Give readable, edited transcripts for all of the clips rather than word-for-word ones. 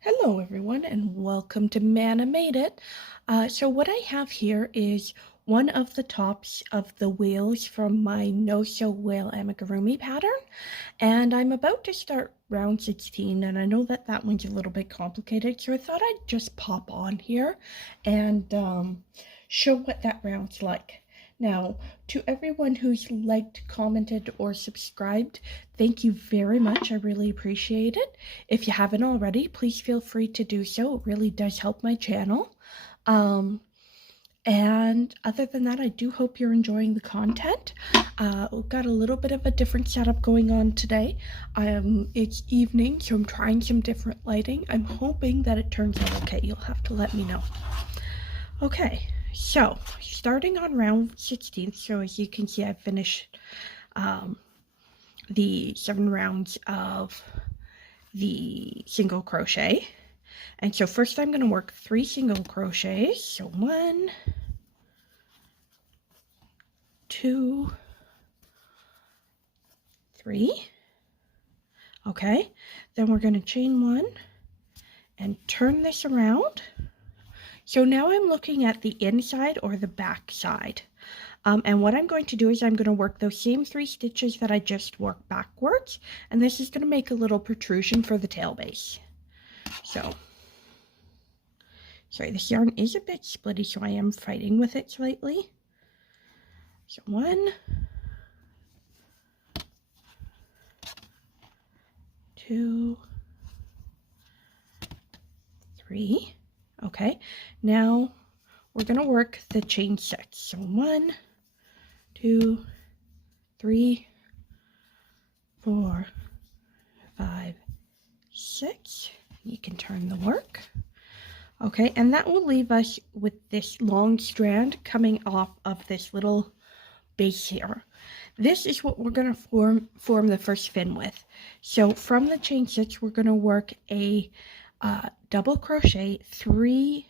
Hello everyone and welcome to Mana Made It. So what I have here is one of the tops of the wheels from my no-show whale amigurumi pattern, and I'm about to start round 16, and I know that that one's a little bit complicated, so I thought I'd just pop on here and show what that round's like. Now, to everyone who's liked, commented, or subscribed, thank you very much. I really appreciate it. If you haven't already, please feel free to do so. It really does help my channel. And other than that, I do hope you're enjoying the content. We've got a little bit of a different setup going on today. It's evening, so I'm trying some different lighting. I'm hoping that it turns out okay. You'll have to let me know. Okay, so starting on round 16, so as you can see, I've finished the 7 rounds of the single crochet. And so first I'm going to work 3 single crochets. So 1, 2, 3. Okay, then we're going to chain 1 and turn this around. So now I'm looking at the inside or the back side. And what I'm going to do is I'm going to work those same 3 stitches that I just worked backwards, and this is going to make a little protrusion for the tail base. So, sorry, this yarn is a bit splitty, so I am fighting with it slightly. So 1, 2, 3. Okay, now we're going to work the chain 6. So 1, 2, 3, 4, 5, 6. You can turn the work. Okay, and that will leave us with this long strand coming off of this little base here. This is what we're going to form the first fin with. So from the chain 6, we're going to work a double crochet 3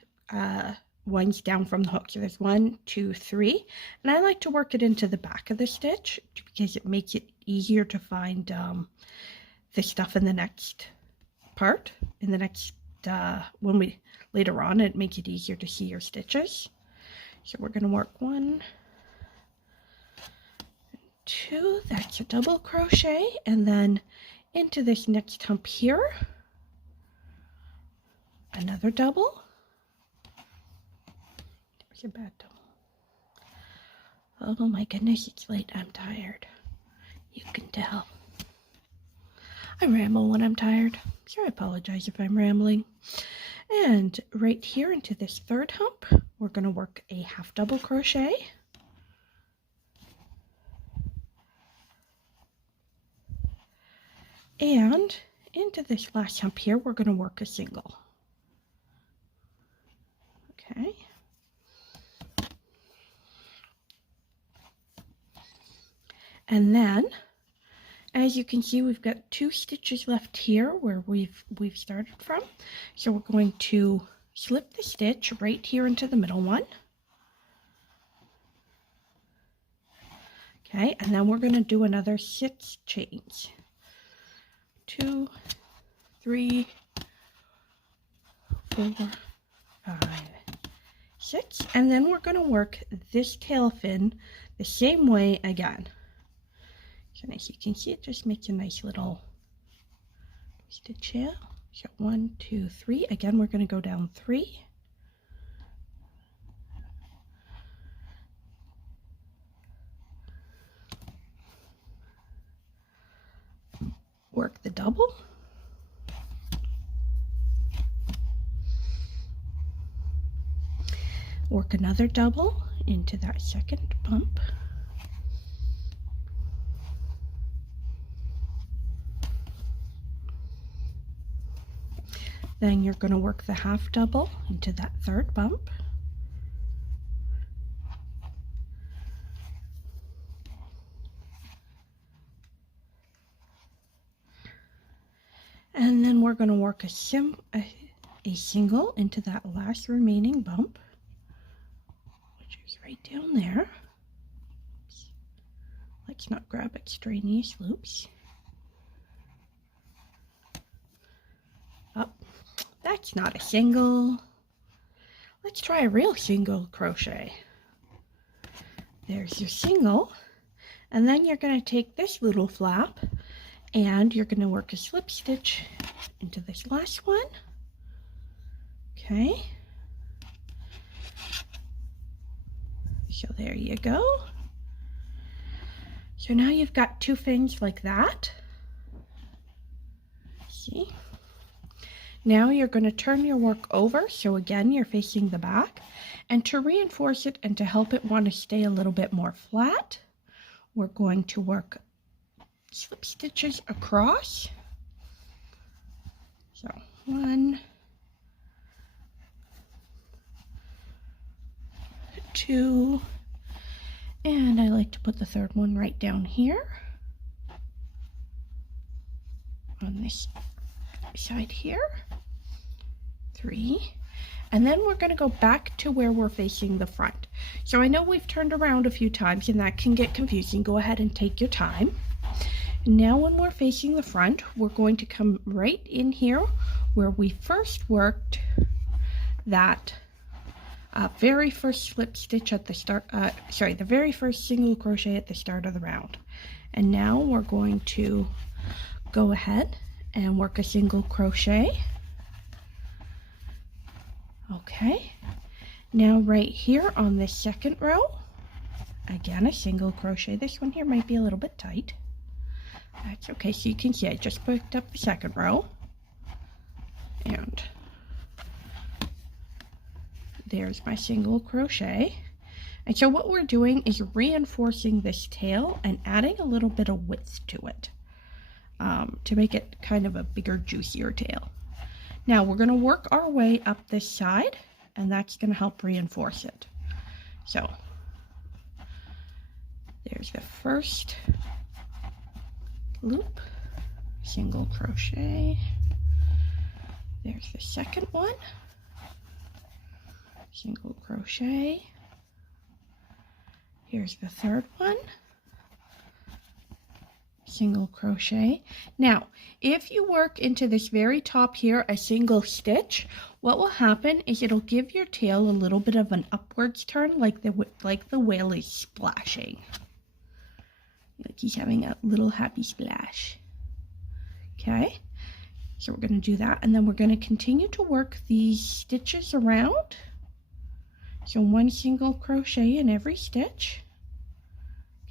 ones down from the hook. So there's 1, 2, 3, and I like to work it into the back of the stitch because it makes it easier to find the stuff in the next part. In the next when we later on, it makes it easier to see your stitches. So we're going to work 1, 2. That's a double crochet, and then into this next hump here, another double. There's a bad double. Oh my goodness, it's late. I'm tired. You can tell. I ramble when I'm tired, so I apologize if I'm rambling. And right here into this third hump, we're going to work a half double crochet. And into this last hump here, we're going to work a single. Okay. And then, as you can see, we've got 2 stitches left here where we've started from. So we're going to slip the stitch right here into the middle one. Okay, and then we're going to do another 6 chains. 2, 3, 4, 5, 6, and then we're going to work this tail fin the same way again. So as you can see, it just makes a nice little stitch here. So 1, 2, 3. Again, we're going to go down 3. Work the double. Work another double into that second bump. Then you're going to work the half double into that third bump. And then we're going to work a single into that last remaining bump, which is right down there. Let's not grab extraneous loops. Up. That's not a single. Let's try a real single crochet. There's your single, and then you're going to take this little flap and you're going to work a slip stitch into this last one. Okay. So there you go. So now you've got two fins like that. See? Now you're going to turn your work over, so again you're facing the back, and to reinforce it and to help it want to stay a little bit more flat, we're going to work slip stitches across. So 1, 2, and I like to put the third one right down here on this side here. 3, and then we're going to go back to where we're facing the front. So I know we've turned around a few times and that can get confusing. Go ahead and take your time. Now when we're facing the front, we're going to come right in here where we first worked that very first slip stitch at the start, the very first single crochet at the start of the round. And now we're going to go ahead and work a single crochet. Okay, now right here on this second row, again a single crochet. This one here might be a little bit tight. That's okay, so you can see I just picked up the second row, and there's my single crochet. And so what we're doing is reinforcing this tail and adding a little bit of width to it to make it kind of a bigger, juicier tail. Now we're going to work our way up this side, and that's going to help reinforce it. So there's the first loop, single crochet. There's the second one, single crochet. Here's the third one, single crochet. Now if you work into this very top here a single stitch, what will happen is it'll give your tail a little bit of an upwards turn, like the whale is splashing, like he's having a little happy splash. Okay, so we're going to do that, and then we're going to continue to work these stitches around. So one single crochet in every stitch.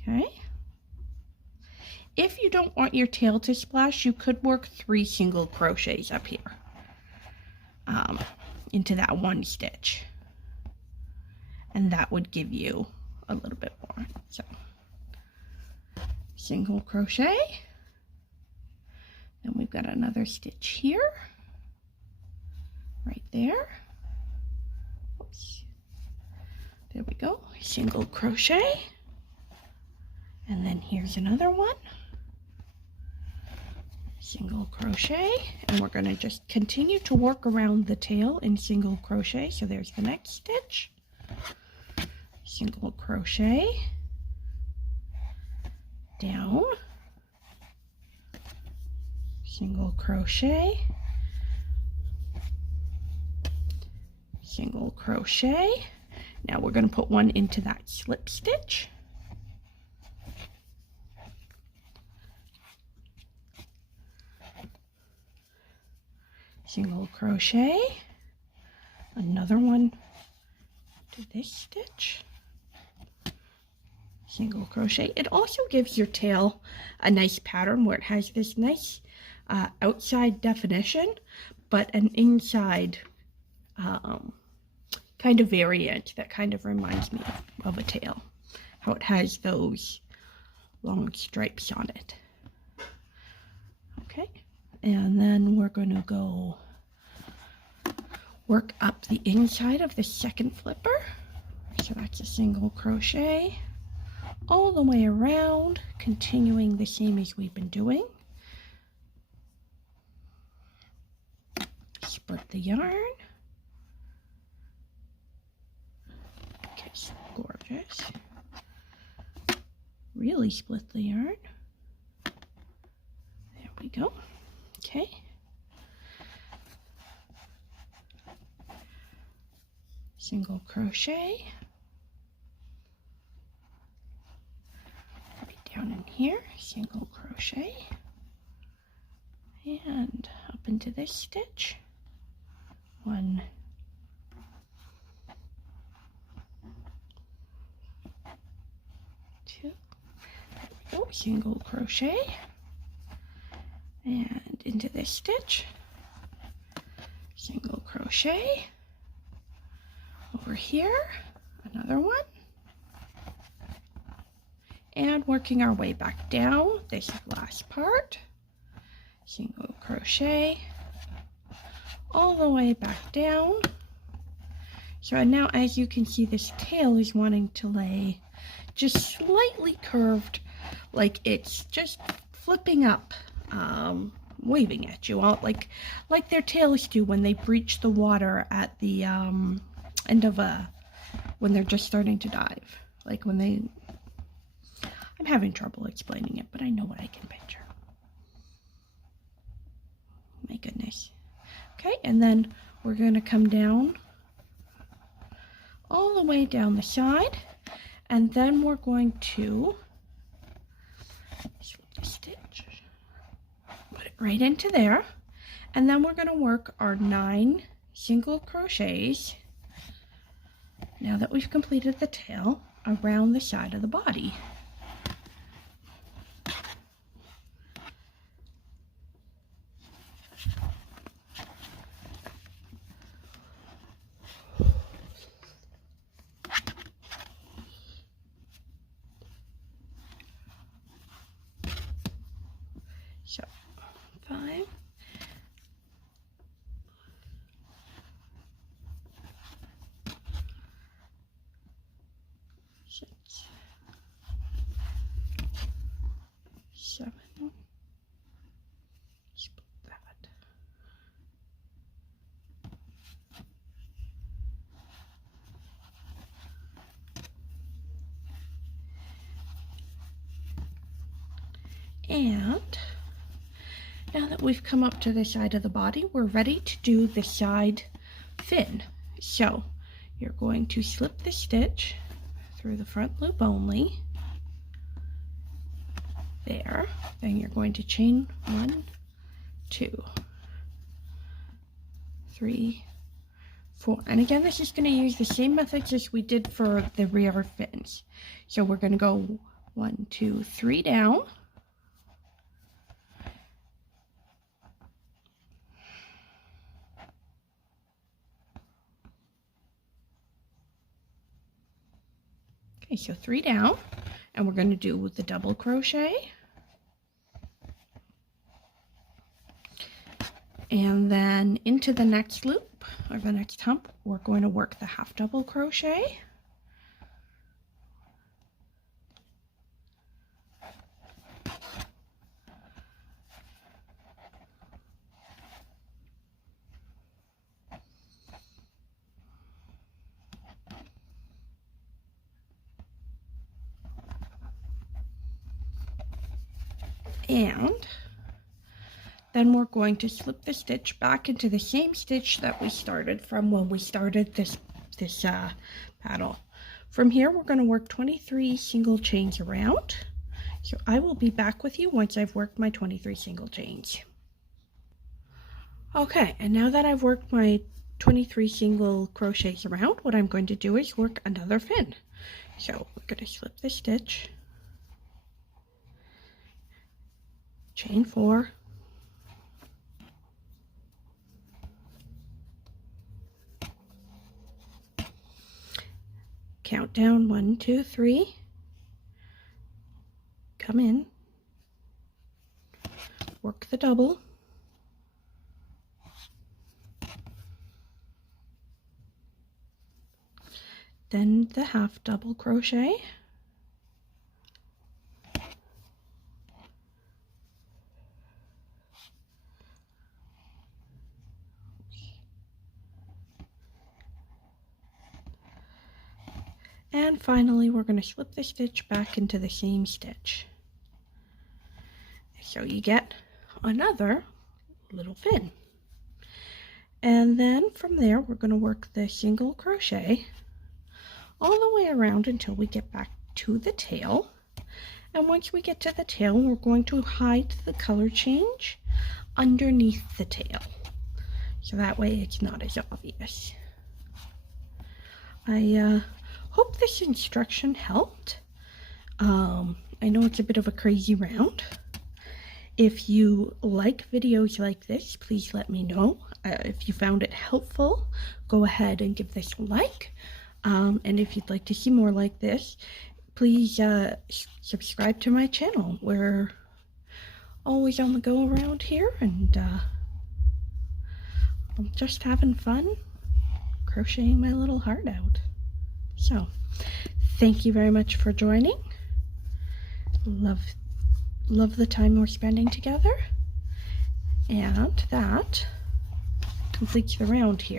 Okay. If you don't want your tail to splash, you could work 3 single crochets up here into that one stitch, and that would give you a little bit more. So single crochet, then we've got another stitch here, right there. Oops. There we go, single crochet, and then here's another one. Single crochet, and we're going to just continue to work around the tail in single crochet. So there's the next stitch, single crochet, down, single crochet, single crochet. Now we're going to put one into that slip stitch. Single crochet, another one to this stitch, single crochet. It also gives your tail a nice pattern where it has this nice outside definition, but an inside kind of variant that kind of reminds me of a tail, how it has those long stripes on it. Okay, and then we're going to go work up the inside of the second flipper. So that's a single crochet all the way around, continuing the same as we've been doing. Split the yarn. Okay, so gorgeous. Really split the yarn. There we go. Okay. single crochet, right down in here, single crochet, and up into this stitch, 1, 2, there we go, single crochet, and into this stitch, single crochet, over here, another one, and working our way back down this last part, single crochet, all the way back down. So now, as you can see, this tail is wanting to lay just slightly curved, like it's just flipping up, waving at you, all like their tails do when they breach the water at the end of when they're just starting to dive, like when they, I'm having trouble explaining it, but I know what I can picture. My goodness. Okay, and then we're going to come down all the way down the side, and then we're going to slip the stitch, put it right into there, and then we're going to work our 9 single crochets, now that we've completed the tail, around the side of the body. So 5, 6, 7, split that, 8. Now that we've come up to the side of the body, we're ready to do the side fin. So you're going to slip the stitch through the front loop only, there, then you're going to chain 1, 2, 3, 4, and again this is going to use the same methods as we did for the rear fins. So we're going to go 1, 2, 3 down, okay, so 3 down, and we're going to do with the double crochet, and then into the next loop or the next hump we're going to work the half double crochet, and then we're going to slip the stitch back into the same stitch that we started from when we started this paddle. From here we're going to work 23 single chains around. So I will be back with you once I've worked my 23 single chains. Okay, and now that I've worked my 23 single crochets around, what I'm going to do is work another fin. So we're going to slip the stitch, chain 4, count down 1, 2, 3, come in, work the double, then the half double crochet, and finally we're going to slip the stitch back into the same stitch. So you get another little fin. And then from there, we're going to work the single crochet all the way around until we get back to the tail. And once we get to the tail, we're going to hide the color change underneath the tail, so that way it's not as obvious. I hope this instruction helped. I know it's a bit of a crazy round. If you like videos like this, please let me know. If you found it helpful, go ahead and give this a like. And if you'd like to see more like this, please subscribe to my channel. We're always on the go around here, and I'm just having fun crocheting my little heart out. So, thank you very much for joining. Love the time we're spending together. And that completes the round here.